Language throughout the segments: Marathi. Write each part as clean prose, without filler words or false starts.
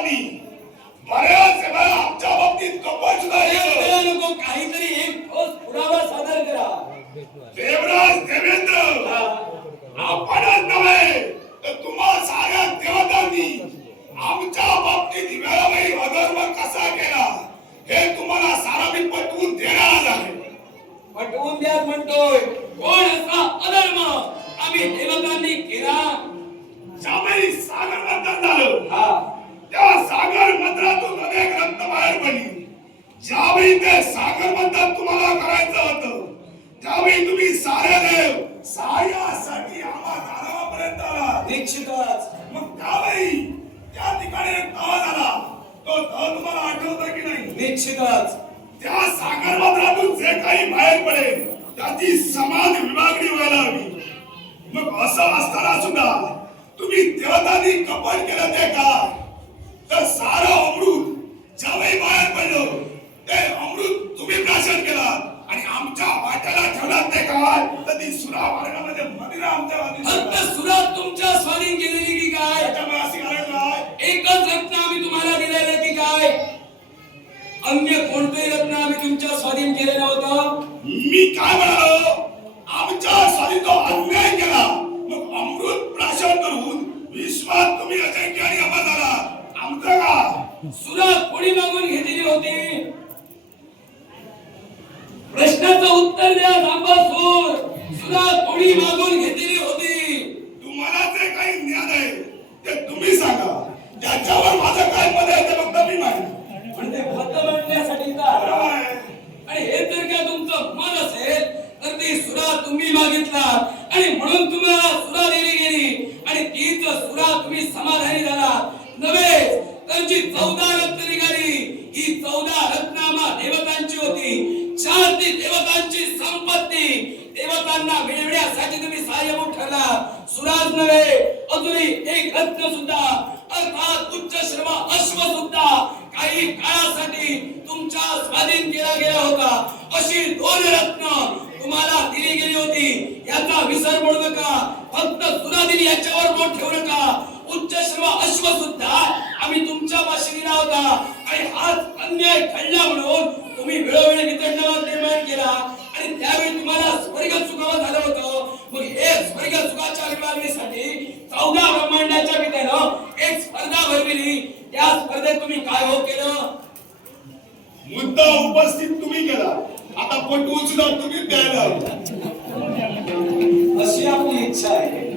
देवतांनी बऱ्याच वेळा आमच्या बाबतीत कपट सुद्धा नको, काहीतरी एक ठोस पुरावा सादर करा. देवराज देवेंद्र आपणच नव्हे तर तुम्हा साऱ्या देवतांनी आमच्या बाबतीत वेळोवेळी अधर्म कसा केला हे तुम्हाला सारा मी पटवून देणार आहे. पटवून द्या म्हणतोय. कोण असा अधर्म आम्ही देवतांनी केला? ज्यावेळी सागर मंथन झालं हा, त्या सागर मंत्रातून अनेक रत्न बाहेर पडली. ज्यावेळी ते सागर मंथन तुम्हाला करायचं होतं त्यावेळी तुम्ही सारे देव सहाय्यासाठी आम्हा दारापर्यंत आला. निश्चितच. मग त्यावेळी त्या ठिकाणी एक तह झाला. तो तह तुम्हाला आठवतोय की नाही? निश्चितच. त्या सागर मंत्रातून जे काही बाहेर पडेल त्याची समान विभागणी व्हायला हवी. मग असं असताना सुद्धा तुम्ही देवतांनी कपट केलं ते का? तर सारं अमृत ज्यावेळी बाहेर पडलं ते अमृत तुम्ही प्राशन केला आणि आमच्या वाट्याला ठेवलात ते काय? तर ती सुरा वर्गामध्ये मदिरा आमच्या फक्त सुरात तुमच्या स्वाधीन केलेली की काय? त्याच्यामुळे अशी कारण काय? एकच रत्न आम्ही तुम्हाला दिलेले की काय? अन्य कोणतेही रत्न आम्ही तुमच्या स्वाधीन केले नव्हतं. मी काय म्हणालो? आमच्या स्वाधीन तो अन्याय केला. मग अमृत प्राशन करून विश्वात तुम्ही अजिंक्य आणि अमर झाला. आमचं का? सुरात कोणी मागून घेतलेली होती? प्रश्नाचं उत्तर द्या सांबासूर. सुरात कोणी मागून घेतलेली होती? तुम्हाला जे काही ज्ञान आहे ते तुम्ही सांगा. त्याच्यावर माझं काय मत आहे ते फक्त मी मांडतो. म्हणजे मत मांडण्यासाठी आणि हे जर का तुमचं मन असेल तर ती सुरा तुम्ही मागितला आणि म्हणून तुम्हाला सुरा दिली गेली आणि तीच सुरा तुम्ही समाधानी झाला नव्हे. त्यांची 14 रत्न निघाली. ही 14 रत्न आम्हा देवतांची होती. 4 ती देवतांची संपत्ती. देवतांना मिळवण्यासाठी तुम्ही सहाय्यभूत ठरला. सुराज नव्हे, अजूनही एक रत्न सुद्धा अर्थात उच्च श्रम अश्व सुद्धा काही काळासाठी तुमच्या स्वाधीन केला गेला होता. अशी 2 रत्न तुम्हाला दिली गेली होती. याचा विसर पडू नका. फक्त सुरा दिली याच्यावर बोट ठेवू नका. उच्च श्रम अश्व सुद्धा आम्ही तुमच्या पाशी दिला होता आणि हाच अन्याय घडला म्हणून तुम्ही वेळोवेळी वितंडवाद निर्माण केला आणि त्यावेळी तुम्हाला स्वर्ग सुखावं झालं होतं. मग हे स्वर्ग सुखाच्या विभागणीसाठी 14 ब्रह्मांडाच्या पित्यानं एक स्पर्धा भरविली. त्या स्पर्धेत तुम्ही काय हो केलं? मुद्दा उपस्थित तुम्ही केला. आता पटवून सुद्धा तुम्ही द्यायला. अशी आपली इच्छा आहे.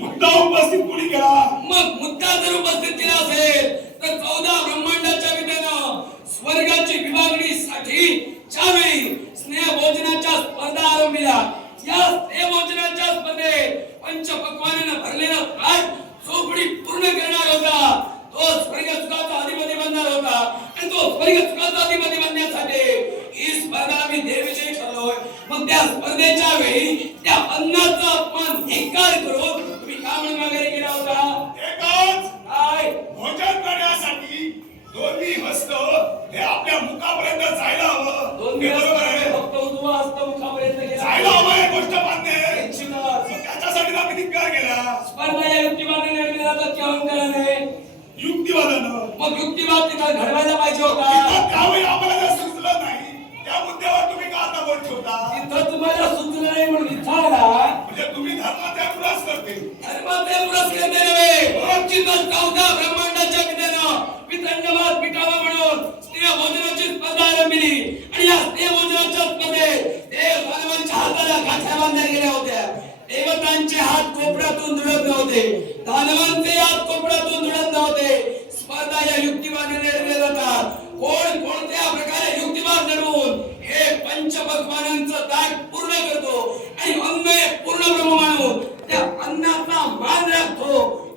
मुद्दा उपस्थित कोणी केला? मग मुद्दा जर उपस्थित केला असेल तर 14 ब्रह्मांडाच्या विद्यानं स्वर्गाची विभागणीसाठी ज्यावेळी स्नेहभोजनाच्या स्पर्धा आरंभिल्या. या स्नेहभोजनाच्या स्पर्धेत पंचपक्वानानं भरलेला ताट चोपडी पूर्ण करणार होता. तो स्वर्ग सुखाचा अधिपती बनणार होता आणि तो स्वर्ग सुखाचा अधिपती बनण्यासाठी ही स्पर्धा आम्ही देवविजयी ठरलोय. मग त्या स्पर्धेच्या वेळी त्या अन्नाचा अपमान धिक्कार करून तुम्ही का म्हणून माघारी गेला होता? एकच काय? भोजन करण्यासाठी दोन्ही हस्त हे आपल्या मुखापर्यंत जायला हवं. दोन्ही हे बरोबर आहे. फक्त उजवा हस्त मुखापर्यंत गेला. जायला हवं हे गोष्ट मान्य आहे. निश्चितच. मग त्याच्यासाठी आम्ही धिक्कार केला. स्पर्धा या युक्तिवादाने लढली जातात की अहंकाराने? युक्तिवादानं. मग युक्तिवाद तिथं घडवायला पाहिजे होता. त्यावेळी आम्हाला जर सुचलं नाही त्या मुद्द्यावर तुम्ही का आता बोट ठेवता? तिथं तुम्हाला सुचलं नाही म्हणून इथं आला. म्हणजे तुम्ही धर्माच्या पुरास करते. धर्माचे पुरस्कार नव्हे. निश्चितच 14 ब्रह्मांडाच्या विद्यानं वितंडवाद मिटावा म्हणून स्नेहभोजनाची स्पर्धा आरंभिली आणि या स्नेहभोजनाच्या स्पर्धेत देव दानवांच्या हाताला काठ्या बांधल्या गेल्या होत्या. देवतांचे हात कोपऱ्यातून धुळत नव्हते. दानवांचे हात कोपऱ्यातून धुळत नव्हते. स्पर्धा या युक्तिवादाने लढल्या जातात. कोण कोणत्या प्रकारे युक्तिवाद लढवून हे पंचपक्वानांचं ताट पूर्ण करतो आणि अन्न पूर्ण ब्रह्म मानून त्या अन्नाचा मान राखतो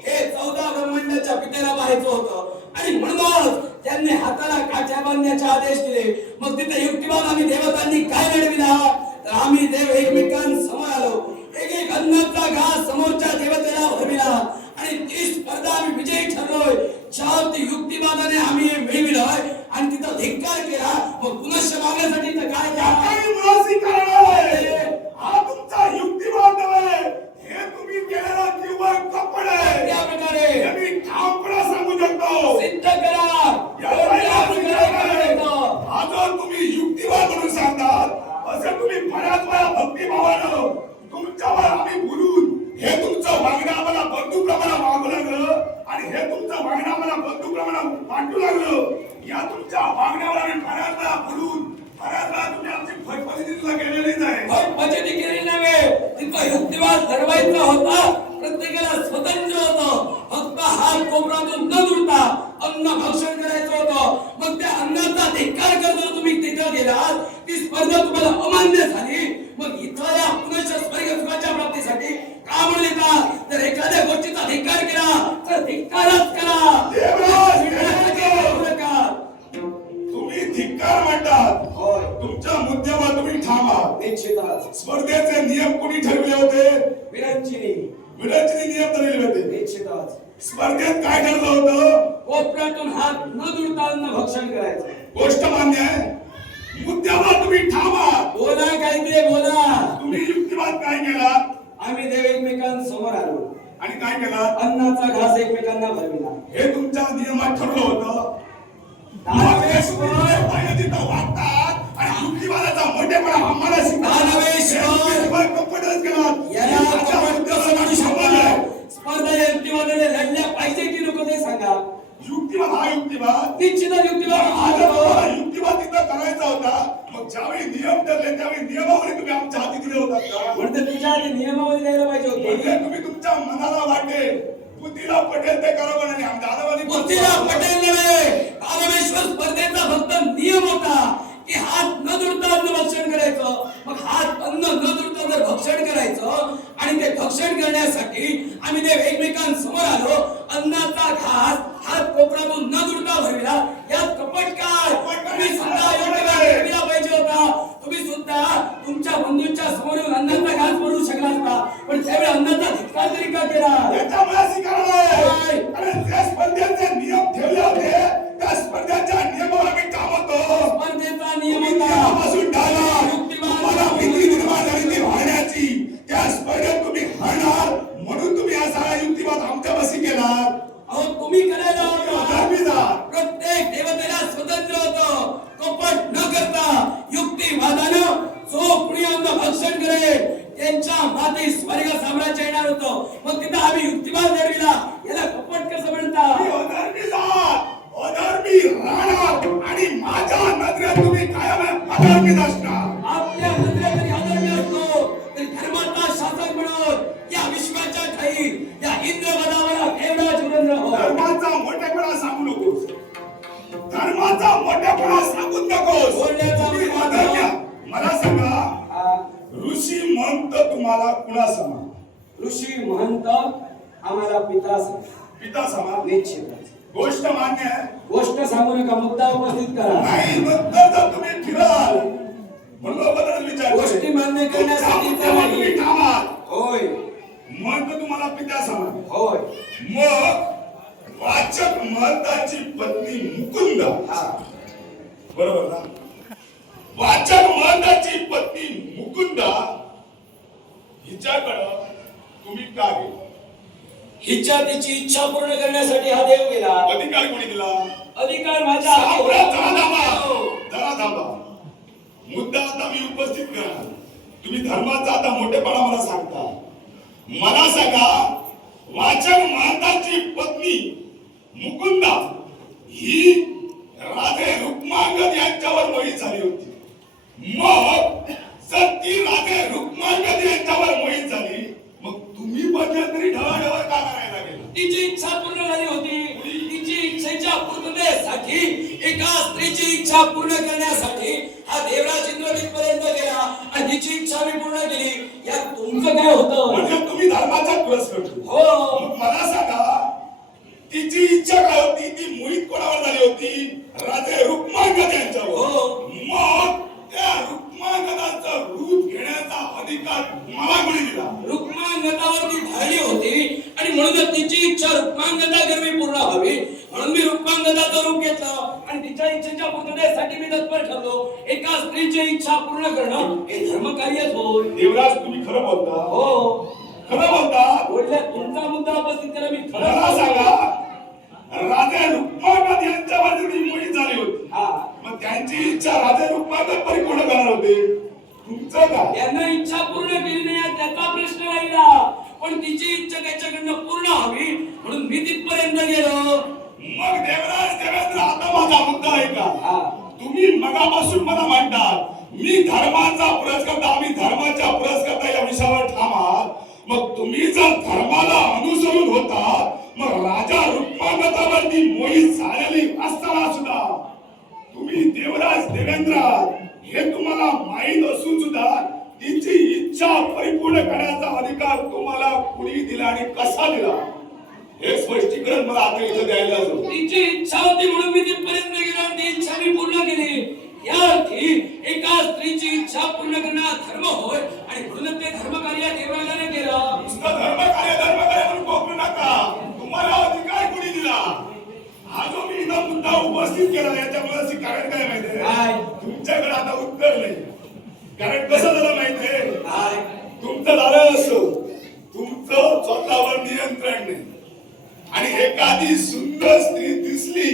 हे 14 ब्रह्मांडाच्या पित्याला पाहायचं होतं आणि म्हणूनच त्यांनी हाताला काठ्या बांधण्याचे आदेश दिले. मग तिथे युक्तिवाद आम्ही देवतांनी काय लढविला? तर आम्ही देव एकमेकांसमोर आलो. एक अन्नाचा घास समोरच्या देवतेला भरविला आणि ती स्पर्धा आम्ही विजयी ठरलोय. शांती युक्तिवादाने आम्ही मिळविलोय आणि तिथं धिक्कार केला. मग पुनश्च मागण्यासाठी तर काय काही मुळाशी कारण आहे. हा तुमचा युक्तिवाद नव्हे. हे तुम्ही केलेला किंवा कपड आहे. त्या प्रकारे हे मी ठामपणे सांगू शकतो. सिद्ध अन्न भक्षण करायचं होतं, मग त्या अन्नाचा धिक्कार करत जर तुम्ही तिथं गेलात, ती स्पर्धा तुम्हाला अमान्य झाली, मग इथल्या पुनश्च स्वर्ग सुखाच्या प्राप्तीसाठी का म्हणून येतात? तर एखाद्या गोष्टीचा धिक्कार केला तर धिक्कारच करा. देवराज, नका. तुम्ही धिक्कार म्हणतात, होय, तुमच्या मुद्द्यावर तुम्ही ठाम आहात. निश्चितच. स्पर्धेचे नियम कोणी ठरवले होते? विरंचिनी. विरंचिनी नियम ठरवले होते. निश्चितच. स्पर्धेत काय ठरलं होतं? कोपऱ्यातून हात न दुडता अन्न भक्षण करायचं. गोष्ट मान्य आहे. मुद्द्यावर तुम्ही ठाम आहात. बोला काय ते बोला. तुम्ही युक्तिवाद काय केला आम्ही देव एकमेकांसमोर आलो, आणि काय केला? अन्नाचा घास एकमेकांना भरविला. हे तुमच्या नियमात ठरलं होतं. दानवेश्वर, तिथं वागतात आणि युक्तिवादाचा मोठेपणा आम्हाला दानवेश्वर, कपटच केला. याला माझ्या कपट मुद्द्यावर कसं म्हणू शंभर शकता? आहे. स्पर्धा युक्तिवादाने लढल्या पाहिजे की नको ते सांगा. युक्तिवाद हा युक्तिवाद निश्चितच युक्तिवाद हा आता होतो. तुम्हाला युक्तिवाद तिथं करायचा होता. मग ज्यावेळी नियम ठरले त्यावेळी नियमावली तुम्ही आमच्या हाती दिले होतात का? म्हणते तुझ्या आधी नियमावली द्यायला पाहिजे होती. म्हणजे तुम्ही तुमच्या मनाला वाटेल, बुद्धीला पटेल ते करा, पण आणि आमच्या दादावादी बुद्धीला पटेल नव्हे. दानवेश्वर स्पर्धेचा फक्त नियम होता की हात न दुडता अन्न भक्षण करायचं. मग हात अन्न न दुडता जर भक्षण करायचं आणि ते भक्षण करण्यासाठी आम्ही ते एकमेकांसमोर आलो, अन्नाचा घास हात कोपऱ्यातून न दुडता भरविला. यात कपट काय? तुम्ही सुद्धा युक्तिवाद भरविला पाहिजे होता. तुम्ही सुद्धा तुमच्या बंधूंच्या समोर येऊन अन्नाचा घास भरू शकला असता, पण त्यावेळी अन्नाचा धिक्कार तरी का केला? याच्यामुळे स्वीकारलं आहे. काय? आणि त्या स्पर्धेचे नियम ठेवले होते, त्या स्पर्धेच्या नियमावर आम्ही काम होतो. स्पर्धेचा नियम तुम्ही होता. नियमापासून टाळा. युक्तिवाद तुम्हाला भीती निर्माण झाली ती हारण्याची. त्या स्पर्धेत तुम्ही हारणार म्हणून तुम्ही हा सारा युक्तिवाद आमच्यापाशी केला. अहो तुम्ही करायला हवं. धर्मी जा. प्रत्येक देवतेला स्वतंत्र होतं. कपट न करता युक्तिवादानं जो कुणी अन्न भक्षण करेल त्यांच्या माती स्वर्ग साम्राज्य येणार होतं. मग तिथं आम्ही युक्तिवाद लढविला. याला कपट कसं म्हणता? तुम्ही अधर्मी जात, अधर्मी राहणार आणि माझ्या नजरेत तुम्ही कायम अधर्मीच असणार. आपल्या नजरेत जरी अधर्मी असतो तरी धर्माचा शासक म्हणून या विश्वाच्या ठाई या इंद्रपदावर एवढा जुरंद्र हो. धर्माचा मोठेपणा सांगू नकोस. धर्माचा मोठेपणा सांगूच नकोस. बोलण्याचा तुम्ही मोठेपणा. अधर्म्य. मला सांगा, आ, ऋषी महंत तुम्हाला कुणा समान? ऋषी महंत आम्हाला पिता पिता समान. निश्चितच. गोष्ट मान्य आहे. गोष्ट सांगू नका, मुद्दा उपस्थित करा. नाही नंतर जर तुम्ही फिराल म्हणून बदल विचार गोष्टी मान्य करण्यासाठी तुम्ही ठामात. होय, महंत तुम्हाला पिता समान. होय. मग वाचक महंताची पत्नी मुकुंदा, हा, बरोबर ना? वाचक महंताची पत्नी मुकुंदा हिच्याकडं तुम्ही का गेला? हिच्या तिची इच्छा पूर्ण करण्यासाठी हा देव गेला. अधिकार कोणी दिला? अधिकार माझ्या सावरा, जरा थांबा. जरा थांबा. मुद्दा आता मी उपस्थित करणार. तुम्ही धर्माचा आता मोठेपणा मला सांगता. मला सांगा, वाचक महंताची पत्नी मुकुंदा ही राधे रुक्मांगद यांच्यावर मोहित झाली होती. मग जर ती राधे रुक्मांगद यांच्यावर मोहित झाली, मग तुम्ही मध्यंतरी ढवळढवळ का करायला गेला? तिची इच्छा पूर्ण झाली होती. तिची इच्छेच्या पूर्णतेसाठी एका स्त्रीची इच्छा पूर्ण करण्यासाठी हा देवराज इंद्रजितपर्यंत गेला आणि तिची इच्छा मी पूर्ण केली. यात तुमचं काय होतं? म्हणजे तुम्ही धर्माचा क्रस करतो. हो. मग मला सांगा, तिची इच्छा काय होती? ती मोहित कोणावर झाली होती? राधे रुक्मांगद यांच्यावर. हो. मग त्या रुक्मांगदाचं रूप घेण्याचा अधिकार मला कोणी दिला? रुक्मांगदावरती ढाळली होती आणि म्हणूनच तिची इच्छा रुक्मांगदा गर्वी पूर्ण व्हावी म्हणून मी रुक्मांगदाचं रूप घेतलं आणि तिच्या इच्छेच्या पूर्णतेसाठी मी तत्पर ठरलो. एका स्त्रीची इच्छा पूर्ण करणं हे धर्मकार्यच होय. देवराज, तुम्ही खरं बोलता. हो. खरं बोलता. बोलल्या तुमचा मुद्दा उपस्थित करा. मी मला खरं सांगा, राधे रुक्मांगद यांच्यावर जरी मोहित झाली होती, हा. मग त्यांची इच्छा राधे रुक्मांगद परिपूर्ण करणार होते. तुमचं काय? त्यांना इच्छा पूर्ण केली नाही त्याचा प्रश्न राहिला, पण तिची इच्छा त्याच्याकडनं पूर्ण व्हावी म्हणून मी तिथपर्यंत गेलो. मग देवराज देवेंद्र, आता माझा मुद्दा आहे का? हा. तुम्ही मगापासून मला म्हणतात मी धर्माचा पुरस्कर्ता, आम्ही धर्माच्या पुरस्कर्ता या विषयावर ठाम आहात. मग तुम्ही जर धर्माला अनुसरून होता, मग राजा रुक्मांगदावरती मोहीत झालेली असताना सुद्धा तुम्ही देवराज देवेंद्र हे तुम्हाला माहीत असून सुद्धा तिची इच्छा परिपूर्ण करण्याचा अधिकार तुम्हाला कुणी दिला आणि कसा दिला हे स्पष्टीकरण मला आता इथं द्यायला जाऊ. तिची इच्छा होती म्हणून मी तिथपर्यंत गेलो आणि ती इच्छा मी पूर्ण केली. या अर्थी एका स्त्रीची इच्छा पूर्ण करणं हा धर्म होय आणि म्हणून ते धर्मकार्य देवराजाने केलं. नुसतं धर्मकार्य म्हणून बोलू नका. तुम्हाला अधिकार कुणी दिला हा जो मी इथं मुद्दा उपस्थित केला याच्यामुळे कारण काय माहितीये काय? तुमच्याकडे आता उत्तर नाही. कारण कसं झालं माहितीये काय? तुमचं झालं असं तुमचं स्वतःवर नियंत्रण नाही आणि एखादी सुंदर स्त्री दिसली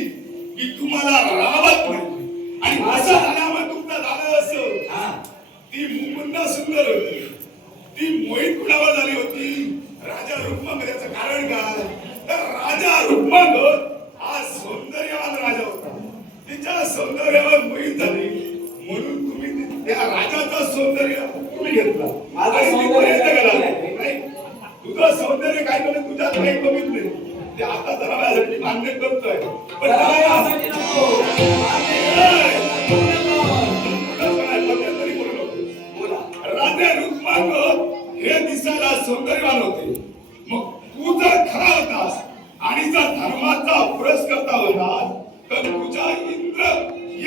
की तुम्हाला राहत नाही आणि असं झाल्यामुळे तुमचं झालं असं हा. ती मुकुंदा सुंदर होती. ती मोहित कुणावर झाली होती राजा रुक्मांगद. याचं कारण काय तर राजा रुक्मांगद हा सौंदर्यवान राजा होता. तिच्या सौंदर्यावर मोहित झाली म्हणून तुम्ही त्या राजाचं सौंदर्य तुम्ही घेतला. माझं आणि सौंदर्य तिथपर्यंत गेला. नाही. नाही, तुझं सौंदर्य काय कमी तुझ्यात काही कमीच नाही. ते आता जरा माझ्यासाठी मान्य करतोय पण जरा काय यासाठी नको. बोला. राजा रुक्मांगद हे दिसायला सौंदर्यवान होते. मग तू जर खरा होतास आणि जर धर्माचा पुरस्कर्ता होतास तर तुझ्या इंद्र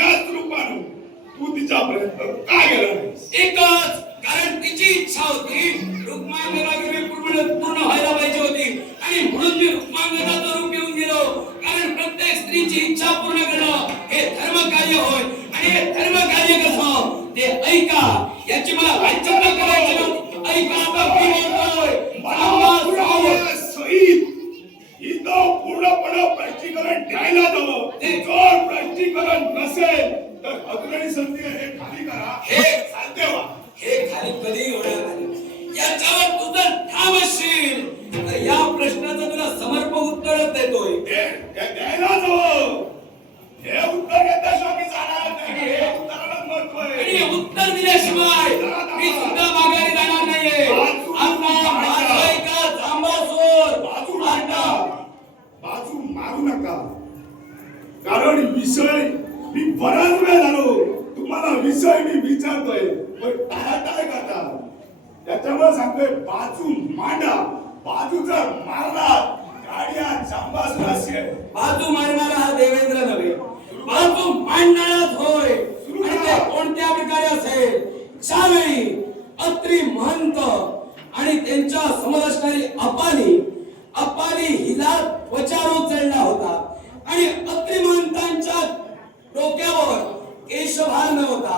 याच रूपाने तू तिच्यापर्यंत काय गेला नाहीस. एकच कारण तिची इच्छा होती रुक्मांगदाची पूर्ण व्हायला पाहिजे होती आणि म्हणून मी रुक्मांगदाचं रूप घेऊन गेलो. कारण प्रत्येक स्त्रीची इच्छा पूर्ण करणं हे धर्म कार्य होय आणि हे धर्म कार्य कसं ते ऐका. याची मला वाच्यता करायची नव्हती. ऐका आता मी बोलतोय. सहित इथं पूर्णपणे स्पष्टीकरण द्यायला जावं. जर स्पष्टीकरण नसेल तर अग्रणी संधी हे खाली करा. हे चालते वा. हे खाली कधी होणार नाही. याच्यावर तू जर ठाम असशील तर या प्रश्नाचं तुला समर्पक उत्तरच देतोय. हे द्यायला जावं. हे उत्तर घेतल्याशिवाय मी जाणार नाही. हे उत्तरालाच महत्व आणि आहे. हे उत्तर दिल्याशिवाय मी सुद्धा माघारी जाणार नाहीये. आता माझं ऐका जांबासोर. बाजू मारू नका. कारण विषय मी बराच वेळ झालो तुम्हाला विषय मी विचारतोय पण टाळाटाळ करता. त्याच्यामुळे सांगतोय बाजू मांडा. बाजू जर मारला गाड्या जांबासून असेल. बाजू मारणारा हा देवेंद्र नव्हे, बाजू मांडणाराच होय. आणि ते कोणत्या प्रकारे असेल ज्यावेळी अत्री महंत आणि त्यांच्या समोर असणारी अपानी हिला त्वचारोग चढला होता आणि अत्री महंतांच्या डोक्यावर केशभार नव्हता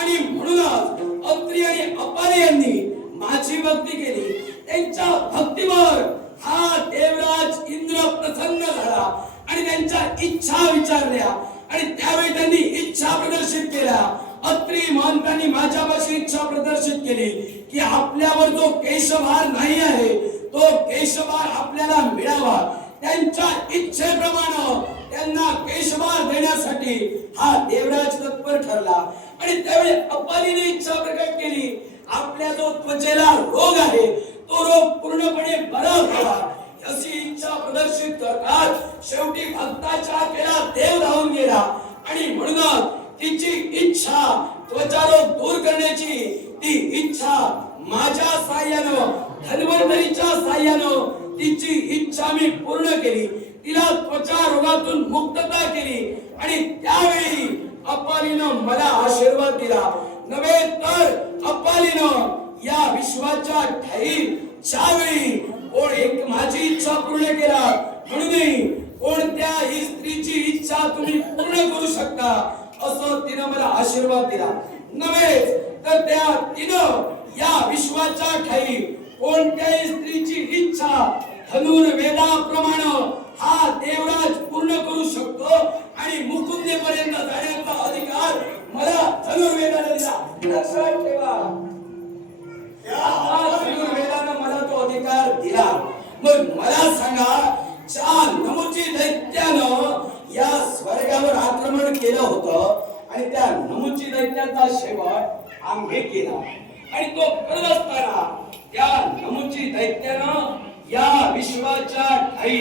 आणि म्हणूनच अत्री आणि अपानी यांनी माझी भक्ती केली. त्यांच्या भक्तीवर हा देवराज इंद्र प्रसन्न झाला आणि त्यांच्या इच्छा विचारल्या आणि त्यावेळी त्यांनी इच्छा प्रदर्शित केल्या. अत्री महंतांनी माझ्यापाशी इच्छा प्रदर्शित केली की आपल्यावर जो केशभार नाही आहे तो केशभार आपल्याला मिळावा. त्यांच्या इच्छेप्रमाणे त्यांना केशभार देण्यासाठी हा देवराज तत्पर ठरला आणि त्यावेळी अपालीने इच्छा प्रकट केली आपल्या जो त्वचेला रोग आहे तो रोग पूर्णपणे बरा व्हावा. अशी इच्छा प्रदर्शित करतात शेवटी भक्ताच्या केला देव धावून गेला आणि म्हणूनच तिची इच्छा त्वचारोग दूर करण्याची ती इच्छा माझ्या साह्यानं धन्वंतरीच्या साह्यानं तिची इच्छा मी पूर्ण केली. तिला त्वचा रोगातून मुक्तता केली आणि त्यावेळी अपालीनं मला आशीर्वाद दिला. नव्हे तर अपालीनं या विश्वाच्या ठाई ज्यावेळी कोण एक माझी इच्छा पूर्ण केला म्हणूनही कोणत्याही स्त्रीची इच्छा तुम्ही पूर्ण करू शकता असं तिनं मला आशीर्वाद दिला. नव्हे तर त्या तिनं या विश्वाच्या ठाई कोणत्याही स्त्रीची इच्छा धनुर्वेदाप्रमाणे हा देवराज पूर्ण करू शकतो आणि मुकुंदेपर्यंत जाण्याचा अधिकार मला धनुर्वेदाने दिला. लक्षात ठेवा या धनुर्वेदाने मला तो अधिकार दिला. मग मला सांगा ज्या नमुची दैत्यानं या स्वर्गावर आक्रमण केलं होतं आणि त्या नमुची दैत्याचा शेवट आम्ही केला आणि तो करत असताना त्या नमुची दैत्यानं या विश्वाच्या ठाई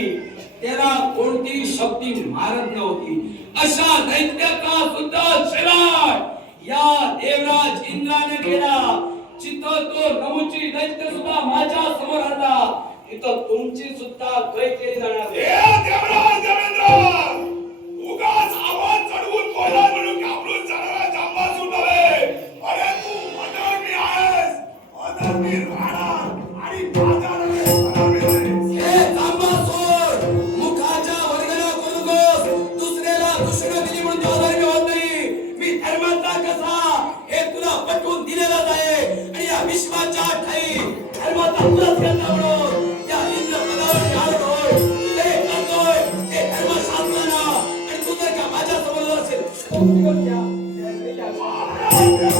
त्याला कोणती शक्ती मारत नव्हती. अशा दैत्याचा सुद्धा शराट या देवराज इंद्राने केला. जिथं तो नमुची दैत्य सुद्धा माझ्या समोर आला, तिथं तुमची सुद्धा गय केली जाणार. हे देवराज देवेंद्र, उगाच आवाज चढवून बोला म्हणून घाबरून जाणारा जांबासूर नव्हे. अरे तू अधर्मी आहेस, अधर्मी राहणार आणि माझ्या नव्हे अधर्मी आहेस. हे तांबासूर, मुखाच्या वर्गणा करू नकोस. दुसऱ्याला दुसरं दिली म्हणून तो अधर्मी होत नाही. मी धर्माचा कसा हे तुला पटवून दिलेलाच आहे. आणि या विश्वाच्या ठाई धर्माचा तुलाच करता म्हणून या इंद्र पदावर मी आलोय. तुझं हे करतोय हे धर्मशास्त्रानं. आणि तू जर का माझ्या समोर असेल तर तू निघून जा. देवराज